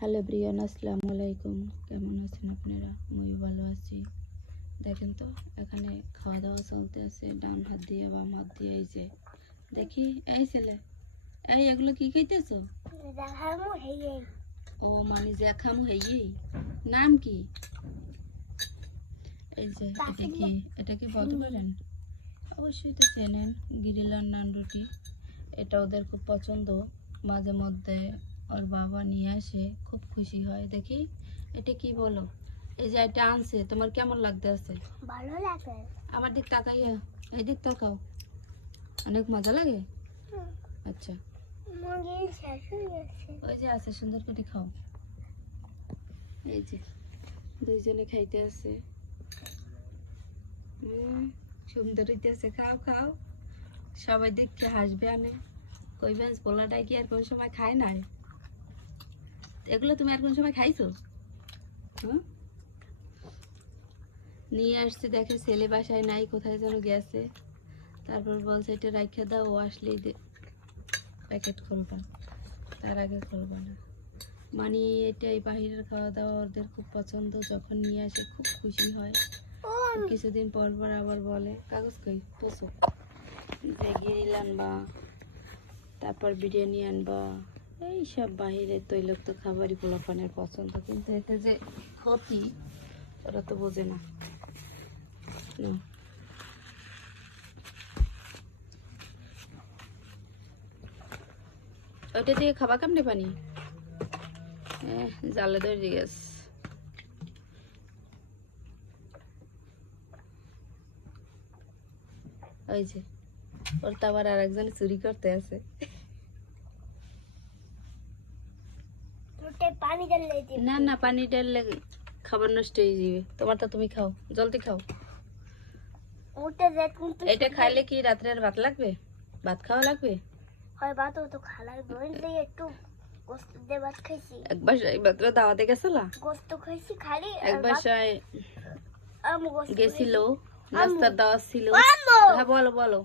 Hello Brian, আসসালামু আলাইকুম। কেমন আছেন আপনারা? আমি ভালো আছি। দেখেন তো এখানে খাওয়া দাওয়া চলতে আছে, ডান হাত দিয়ে বাম হাত দিয়ে। এই যে দেখি, এই ছেলে, এই এগুলো কি খাইতেছো? ও মানে জ্যাখামু হেই, নাম কি? এই যে এটা কি বলতে পারেন? অবশ্যই তো চেনেন, গিরিলার নান রুটি। এটা ওদের খুব পছন্দ। মাঝে মধ্যে ওর বাবা নিয়ে আসে, খুব খুশি হয়। দেখি এটা কি বলো? এই যে এটা আনছে, তোমার কেমন লাগতে আছে? ভালো লাগে। আমার দিক তাকাইয়া, এই দিক তাকাও। অনেক মজা লাগে। আচ্ছা, ওই যে আছে, সুন্দর করে খাও। এই যে দুইজনে খাইতে আছে। সুন্দর হইতেছে, খাও খাও। সবাই দেখতে হাসবে, আনে কইবেন পোলাটাই কি আর কোন সময় খায় নাই? এগুলো তুমি আর কোন সময় খাইছো? হ্যাঁ, নিয়ে আসছে, দেখে ছেলে বাসায় নাই, কোথায় যেন গেছে। তারপর বলছে এটা রাইখা দাও, ও আসলেই প্যাকেট খুলবা, তার আগে খুলবা না। মানে এটাই বাহিরের খাওয়া দাওয়া ওদের খুব পছন্দ। যখন নিয়ে আসে খুব খুশি হয়। কিছুদিন পর পর আবার বলে কাগজ কই পুষো, যে গ্রিল আনবা, তারপর বিরিয়ানি আনবা। এইসব বাহিরের তৈলাক্ত খাবারই পোলাপানের পছন্দ, কিন্তু এতে যে ক্ষতি ওরা তো বোঝে না। ওইটা দিয়ে খাবা কেমনে পানি? জালে ধরে গেছে। ওই যে ওর তো আবার আর একজন চুরি করতে আছে। না না, পানি ঢাললে খাবার নষ্ট হয়ে যাবে। তোমারটা তুমি খাও, জলদি খাও। এটা খাইলে কি রাত্রে আর ভাত লাগবে? ভাত খাওয়া লাগবে? এক বাসায় মাত্র দাওয়াতে গেছিলা? এক বাসায় গেছিল, নাস্তার দাওয়াত ছিল। হ্যাঁ বলো বলো।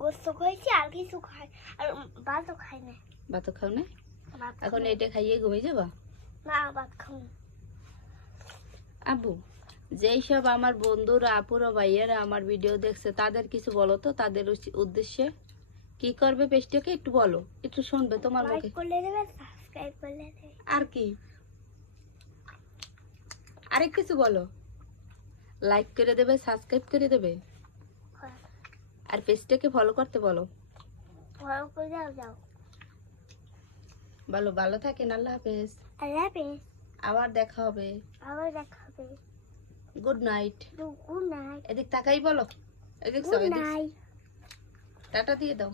গোস্ত খাইছি আর কিছু খাই, আর ভাতও খাই না। ভাতও খাও না? এখন এটা খাইয়ে ঘুমিয়ে যাবা? না, ভাত খাও। আব্বু, যেই সব আমার বন্ধুরা, আপুরা, ভাইয়েরা আমার ভিডিও দেখছে, তাদের কিছু বলো তো, তাদের উদ্দেশ্যে কি করবে পেজটাকে একটু বলো, একটু শুনবে তোমার মুখে। লাইক করে দেবে, সাবস্ক্রাইব করে দেবে। আর কি, আরেক কিছু বলো। লাইক করে দেবে, সাবস্ক্রাইব করে দেবে, আর পেজটাকে ফলো করতে বলো। ফলো করে যাও। ভালো ভালো থাকেন, আল্লাহ হাফেজ। আল্লাহ হাফেজ। আবার দেখা হবে। Good night. Good night. এদিক তাকাই বলো, এদিক গুড নাইট। টাটা দিয়ে দাও।